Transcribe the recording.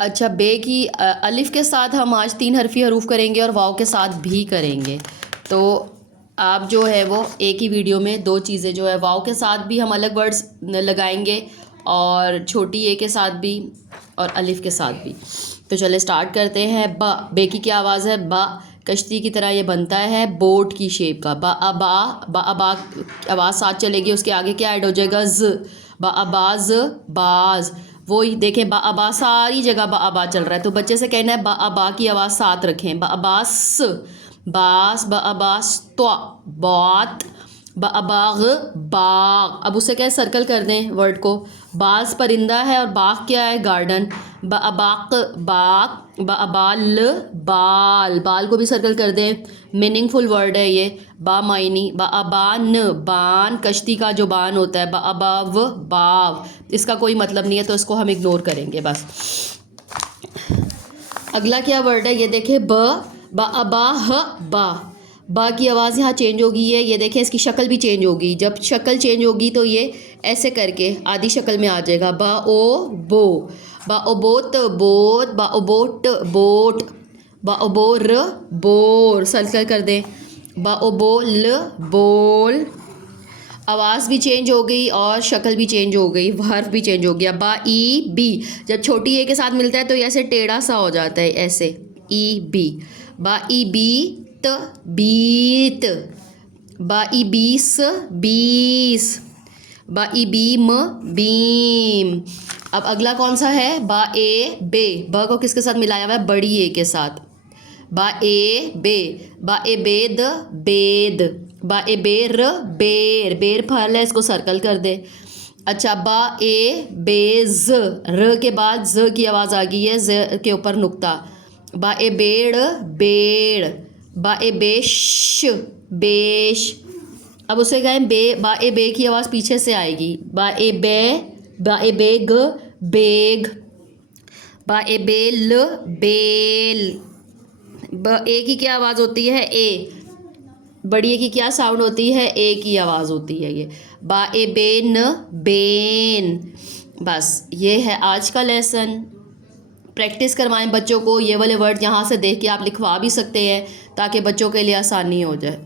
अच्छा, बे की अलिफ़ के साथ हम आज 3 हरफ़ी हरूफ करेंगे और वाव के साथ भी करेंगे। तो आप जो है वो एक ही वीडियो में 2 चीज़ें जो है वाव के साथ भी हम अलग वर्ड्स लगाएंगे और छोटी ए के साथ भी और अलिफ़ के साथ भी। तो चले स्टार्ट करते हैं। ब, बे की क्या आवाज़ है? बा। कश्ती की तरह ये बनता है, बोट की शेप का। बा अबा, बा अबा आवाज़ साथ चलेगी, उसके आगे क्या ऐड हो जाएगा? ज़। बा अबाज, बाज। वो ही देखें, बा अबा सारी जगह बा अबा चल रहा है, तो बच्चे से कहना है बा अबा की आवाज़ साथ रखें। बा अबास, बास। बा अबास तो, बात। बा अबाग, बाग। अब उसे क्या सर्कल कर दें वर्ड को। बाज परिंदा है और बाग क्या है? गार्डन। बा अबाक, बाग। बा अबाल, बाल। बाल को भी सर्कल कर दें, मीनिंगफुल वर्ड है ये। बा मायनी। बा अबान, बान। कश्ती का जो बान होता है। बा अबाव, बाव। इसका कोई मतलब नहीं है तो इसको हम इग्नोर करेंगे बस। अगला क्या वर्ड है ये देखें, ब। बा अबा ह, बा। बा की आवाज़ यहाँ चेंज होगी है, ये देखें इसकी शक्ल भी चेंज होगी। जब शक्ल चेंज होगी तो ये ऐसे करके आधी शक्ल में आ जाएगा। बा ओ बो। बा ओ बोत, बोत। बा ओ बोट, बोट। बा ओ बोर, बोर। सर्कल कर दें। बा ओ बोल, बोल। आवाज़ भी चेंज हो गई और शक्ल भी चेंज हो गई, हर्फ भी चेंज हो गया। बा ई बी, जब छोटी ए के साथ मिलता है तो ऐसे टेढ़ा सा हो जाता है, ऐसे। ई बी। बा ई बीत, बीत। बा ई बीस, बीस। बा ई बीम, बीम। अब अगला कौन सा है? बा ए बे। ब को किसके साथ मिलाया हुआ है? बड़ी ए के साथ। बा ए बे। बा ए बेद, बेद। बा ए बेर, बेर। बेर फल है, इसको सर्कल कर दे। अच्छा, बा ए बेज। र के बाद ज की आवाज़ आ गई है, ज के ऊपर नुक्ता। बा ए बेड़, बेड़। बा ए बेश, बेश। अब उसे कहें बे, बा ए बे की आवाज़ पीछे से आएगी। बा ए बे, बा ए बेग, बेग। बा ए बेल, बेल। ब ए की क्या आवाज़ होती है? ए। बड़ी ए की क्या साउंड होती है? ए की आवाज़ होती है ये। बा ए बेन, बेन। बस ये है आज का लेसन। प्रैक्टिस करवाएं बच्चों को, ये वाले वर्ड यहाँ से देख के आप लिखवा भी सकते हैं ताकि बच्चों के लिए आसानी हो जाए।